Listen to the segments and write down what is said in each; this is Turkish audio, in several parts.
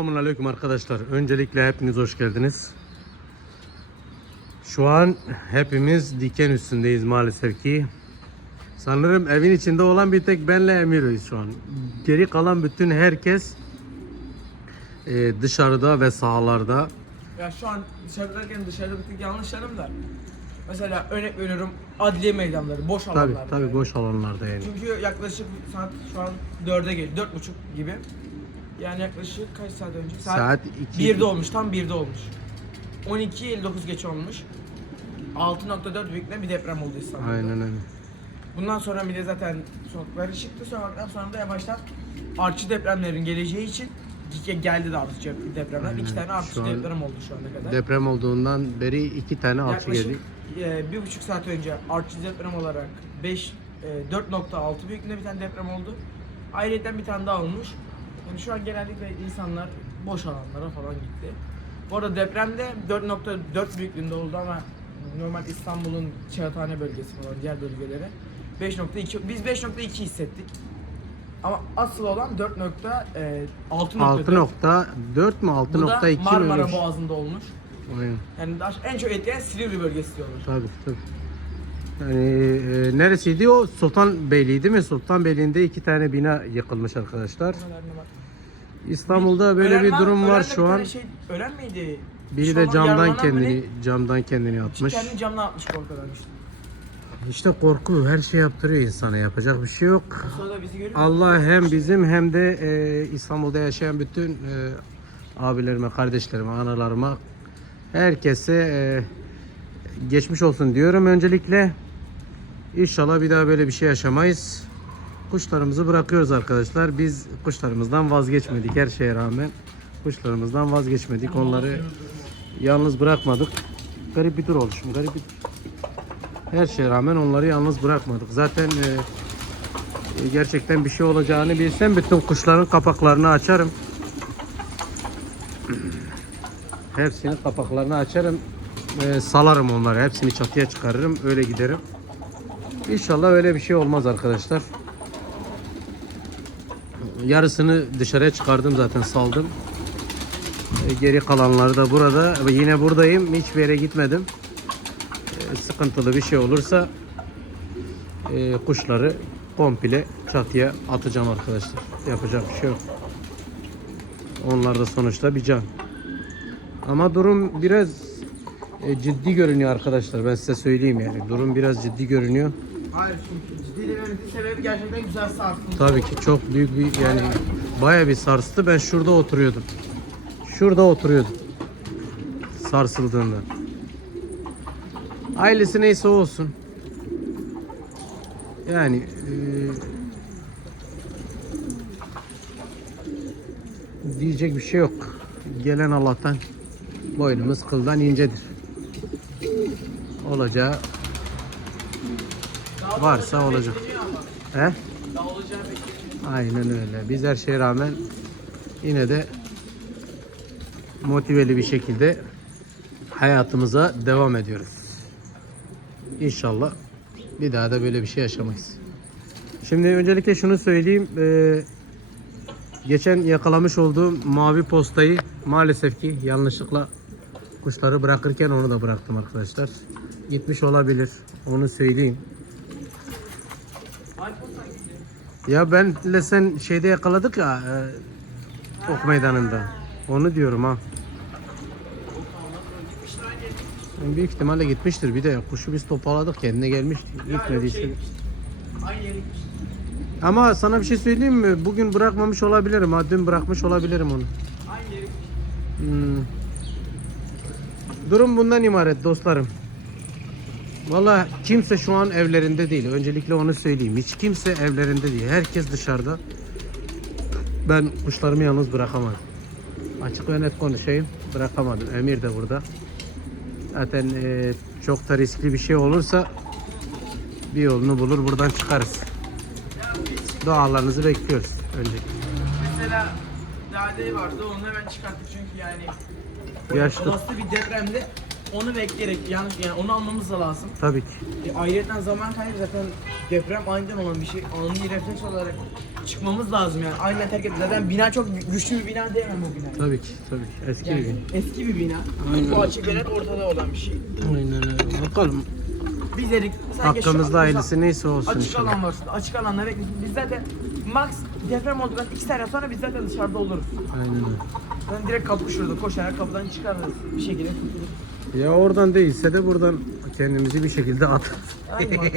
Selamünaleyküm arkadaşlar. Öncelikle hepiniz hoş geldiniz. Şu an hepimiz diken üstündeyiz maalesef ki. Sanırım evin içinde olan bir tek benle Emir'iz şu an. Geri kalan bütün herkes e, dışarıda ve sahalarda. Ya şu an dışarıdayken dışarıda bir tık yanlışlarım da. Mesela örnek veriyorum adliye meydanları, boş Tabi alanlar. tabi yani. boş alanlarda yani. Çünkü yaklaşık saat şu an 4'e geliyor, dört buçuk gibi. Yani yaklaşık kaç saat önce? Saat iki- 1'de olmuş, tam 1'de olmuş. 12.59 geç olmuş. 6.4 büyüklüğünde bir deprem oldu İstanbul'da. Aynen öyle. Bundan sonra bir de zaten sokakları çıktı. Sokaktan sonra da yavaştan artçı depremlerin geleceği için ge- geldi de artçı depremler. Aynen. İki tane artçı Şu an deprem oldu şu ana kadar. Deprem olduğundan beri iki tane Yaklaşık geldi. e, bir buçuk saat önce artçı deprem olarak 5 e, 4.6 büyüklüğünde bir tane deprem oldu. Ayrıca bir tane daha olmuş. Yani şu an genellikle insanlar boş alanlara falan gitti. Bu arada depremde 4.4 büyüklüğünde oldu ama normal İstanbul'un Kağıthane bölgesi falan diğer bölgelere 5.2 biz 5.2 hissettik. Ama asıl olan 4.6.4 6.4 mü 6.2 Bu da mi öyle Marmara bir şey? Boğazı'nda olmuş. Aynen. Yani daha- en çok etkileyen Silivri bölgesi diyorlar. Tabii tabii. Yani e, neresiydi o? Sultanbeyli değil mi? Sultanbeyli'nde iki tane bina yıkılmış arkadaşlar. İstanbul'da böyle Ölen bir var- durum ölen var de bir şu an. Şey, ölen miydi? Biri de an camdan yaralanan kendini biri camdan kendini atmış. Kendini camdan atmış korkudan işte. İşte korku her şey yaptırıyor insana. Yapacak bir şey yok. Bizi görüyor. Allah hem bizim hem de e, İstanbul'da yaşayan bütün e, abilerime, kardeşlerime, analarıma herkese e, geçmiş olsun diyorum öncelikle. İnşallah bir daha böyle bir şey yaşamayız. Kuşlarımızı bırakıyoruz arkadaşlar. Biz kuşlarımızdan vazgeçmedik her şeye rağmen. Kuşlarımızdan vazgeçmedik. Onları yalnız bırakmadık. Garip bir dur oluşum. Garip bir her şeye rağmen onları yalnız bırakmadık. Zaten e, e, gerçekten bir şey olacağını bilsem bütün kuşların kapaklarını açarım. Hepsinin kapaklarını açarım. E, salarım onları. Hepsini çatıya çıkarırım. Öyle giderim. İnşallah öyle bir şey olmaz arkadaşlar. Yarısını dışarıya çıkardım zaten saldım. E, Geri kalanları da burada. Yine buradayım. Hiçbir yere gitmedim. E, Sıkıntılı bir şey olursa e, kuşları komple çatıya atacağım arkadaşlar. Yapacak bir şey yok. Onlar da sonuçta bir can. Ama durum biraz ciddi görünüyor arkadaşlar. Ben size söyleyeyim yani. Durum biraz ciddi görünüyor. Hayır çünkü sebebi gerçekten güzel sarsıntı. Tabii ki çok büyük bir yani baya bir sarstı. Ben şurada oturuyordum. Şurada oturuyordum. Sarsıldığında. Ailesi neyse olsun. Yani eee, diyecek bir şey yok. Gelen Allah'tan boynumuz kıldan incedir. Olacağı varsa olacak. he? Aynen öyle. Biz her şeye rağmen yine de motiveli bir şekilde hayatımıza devam ediyoruz. İnşallah bir daha da böyle bir şey yaşamayız. Şimdi öncelikle şunu söyleyeyim. Ee, geçen yakalamış olduğum mavi postayı maalesef ki yanlışlıkla kuşları bırakırken onu da bıraktım arkadaşlar. Gitmiş olabilir. Onu söyleyeyim. Ya benle sen şeyde yakaladık ya e, ok meydanında. Onu diyorum ha. Büyük ihtimalle gitmiştir. Bir de kuşu biz topaladık kendine gelmiş. Gitmediyse. şey, gitmiş. Ama sana bir şey söyleyeyim mi? Bugün bırakmamış olabilirim ha. Dün bırakmış olabilirim onu. Hmm. Durum bundan ibaret dostlarım. Valla kimse şu an evlerinde değil. Öncelikle onu söyleyeyim. Hiç kimse evlerinde değil. Herkes dışarıda. Ben kuşlarımı yalnız bırakamadım. Açık ve net konuşayım. Bırakamadım. Emir de burada. Zaten e, çok da riskli bir şey olursa bir yolunu bulur buradan çıkarız. Dualarınızı bekliyoruz önce. mesela Dade vardı onu hemen çıkarttık çünkü yani Yaşlı. olası bir depremde onu bekleyerek yanlış yani onu almamız da lazım. Tabii ki. E, ayrıca zaman kaybı zaten deprem aniden olan bir şey. Ani refleks olarak çıkmamız lazım yani. Aynen terk edildi. Zaten bina çok gü- güçlü bir bina değil mi bu bina? Tabii ki. Tabii ki. Eski bir Yani gün. eski bir bina. Aynen. Bu açık net ortada olan bir şey. Aynen öyle. Bakalım. Biz dedik Hakkımızda hayırlısı neyse olsun Açık inşallah. alan var. Açık alanlar bekliyoruz. Biz zaten max deprem olduktan 2 sene sonra biz zaten dışarıda oluruz. Aynen öyle. Ben direkt kapı şurada koşarak kapıdan çıkarız bir şekilde kurtuluruz. Ya oradan değilse de buradan kendimizi bir şekilde at. Aynen aynen.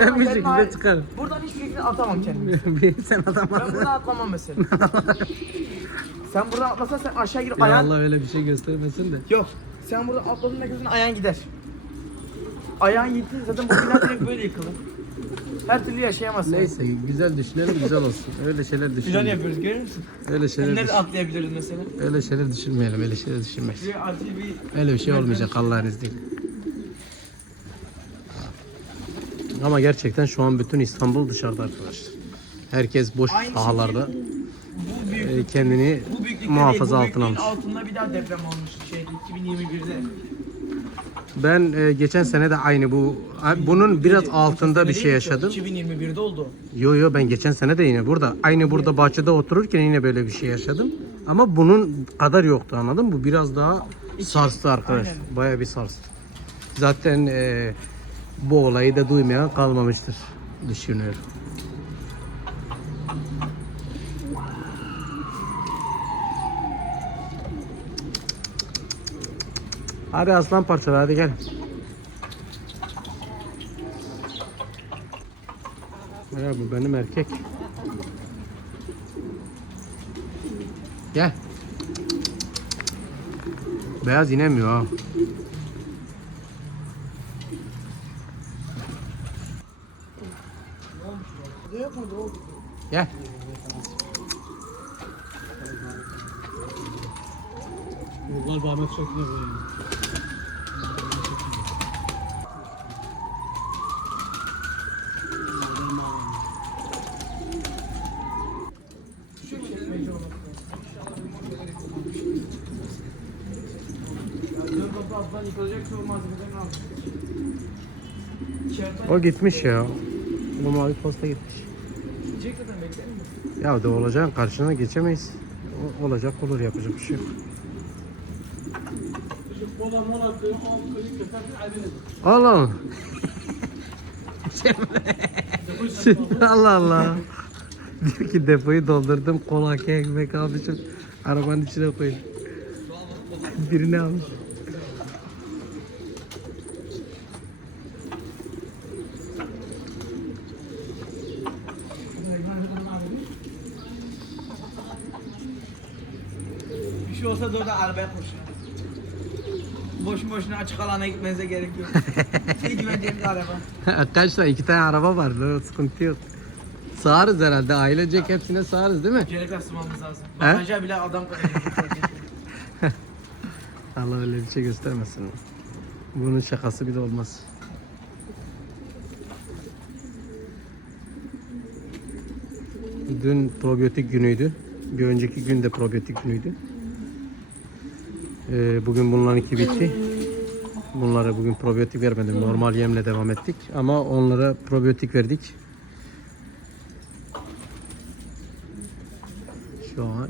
Ben Buradan bir şekilde çıkarım. Buradan hiçbir şekilde atamam kendimi. Bir sen Ben atamazsın. buradan atlamam mesela. sen buradan atlasan sen aşağı girip Ya ayağın... Allah öyle bir şey göstermesin de. Yok. Sen buradan atladığında gözün ayağın gider. Ayağın gitti zaten bu bina direkt böyle yıkılır. Her türlü yaşayamazsın. Neyse güzel düşünelim güzel olsun. Öyle şeyler Plan düşünmeyelim. yapıyoruz görüyor musun? Öyle şeyler Nerede düş- atlayabiliriz mesela? öyle şeyler düşünmeyelim. Öyle şeyler düşünmeyiz. Şuraya acil bir... Öyle bir şey olmayacak Allah'ın izniyle. Ama gerçekten şu an bütün İstanbul dışarıda arkadaşlar. Herkes boş Aynı sahalarda Bu büyük e, kendini bu büyüklükte muhafaza değil, bu altına büyüklüğün almış. altında bir daha deprem olmuş şey 2021'de. Ben e, geçen sene de aynı bu bunun biraz altında bir şey yaşadım. 2021'de oldu. Yo yo ben geçen sene de yine burada aynı burada bahçede otururken yine böyle bir şey yaşadım. Ama bunun kadar yoktu anladın mı? Bu biraz daha sarstı arkadaş. Aynen. Bayağı bir sarstı. Zaten e, bu olayı da duymayan kalmamıştır düşünüyorum. Hadi aslan parçaları hadi gel. Ya bu benim erkek. Gel. Beyaz inemiyor ha. Gel. Bunlar Bahmet Çakır'a böyle. Altından yıkılacak şu malzemeden aldım. İçeriden O gitmiş ya. Bu mavi posta gitmiş. gidecek zaten bekler mi? Ya da olacağın karşına geçemeyiz. O- olacak olur yapacak bir şey yok. Allah Allah. Allah Allah. Diyor ki depoyu doldurdum. Kola, ekmek almışım. Arabanın içine koydum. Birini almış. Bir şey olsa da orada arabaya koşuyor. Boş boşuna açık alana gitmenize gerek yok. Ne güveneceğimiz araba. Arkadaşlar iki tane araba var. Böyle sıkıntı yok. Sağarız herhalde. Ailecek hepsine sağarız değil mi? Gerek asılmamız lazım. He? Bagaja bile adam koyacak. Allah öyle bir şey göstermesin. Bunun şakası bir de olmaz. Dün probiyotik günüydü. Bir önceki gün de probiyotik günüydü. Ee, bugün bunların iki bitti. Bunlara bugün probiyotik vermedim. Normal yemle devam ettik. Ama onlara probiyotik verdik. Şu an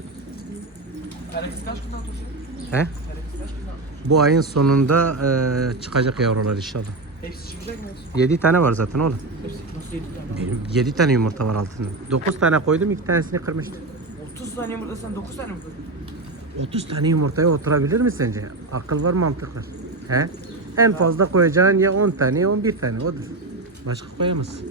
he? Bu ayın sonunda e, çıkacak yavrular inşallah. Hepsi çıkacak mı? 7 tane var zaten oğlum. Hepsi nasıl yedi tane? 7 tane yumurta var altında. 9 tane koydum 2 tanesini kırmıştı. 30 tane yumurta sen 9 tane mi koydun? 30 tane yumurtaya oturabilir mi sence? Akıl var mantık var. He? En fazla koyacağın ya 10 tane ya 11 tane odur. Başka koyamazsın.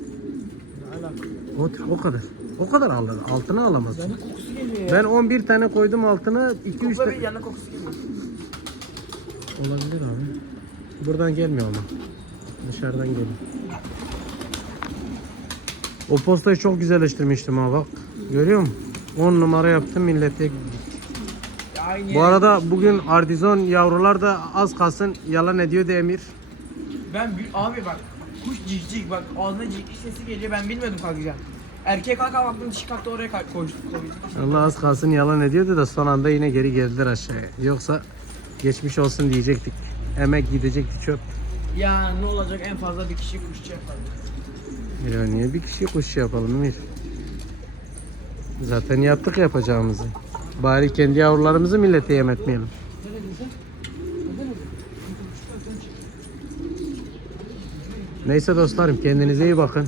Odur o kadar. O kadar alır. Altına alamazsın. Yanık kokusu geliyor ya. Ben 11 tane koydum altına 2-3 Kokla tane. yanık kokusu geliyor. Olabilir abi. Buradan gelmiyor ama. Dışarıdan geliyor. O postayı çok güzelleştirmiştim ha bak. Görüyor musun? 10 numara yaptım millete. Aynı Bu arada bugün Ardizon yavrular da az kalsın yalan ediyordu Emir. Ben bir, abi bak kuş cik cik bak ağzına cik cik sesi geliyor ben bilmiyordum kalkacağım. Erkek kalka baktım dişi kalktı oraya kalk koştu. Allah az kalsın yalan ediyordu da son anda yine geri geldiler aşağıya. Yoksa geçmiş olsun diyecektik. emek gidecekti çöp. Ya ne olacak en fazla bir kişi kuşçu yapardı. Ya niye bir kişi kuş yapalım Emir? Zaten yaptık yapacağımızı. Bari kendi yavrularımızı millete yem etmeyelim. Neyse dostlarım kendinize iyi bakın.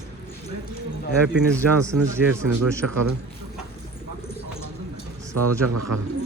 Hepiniz cansınız, ciğersiniz. Hoşça kalın. Sağlıcakla kalın.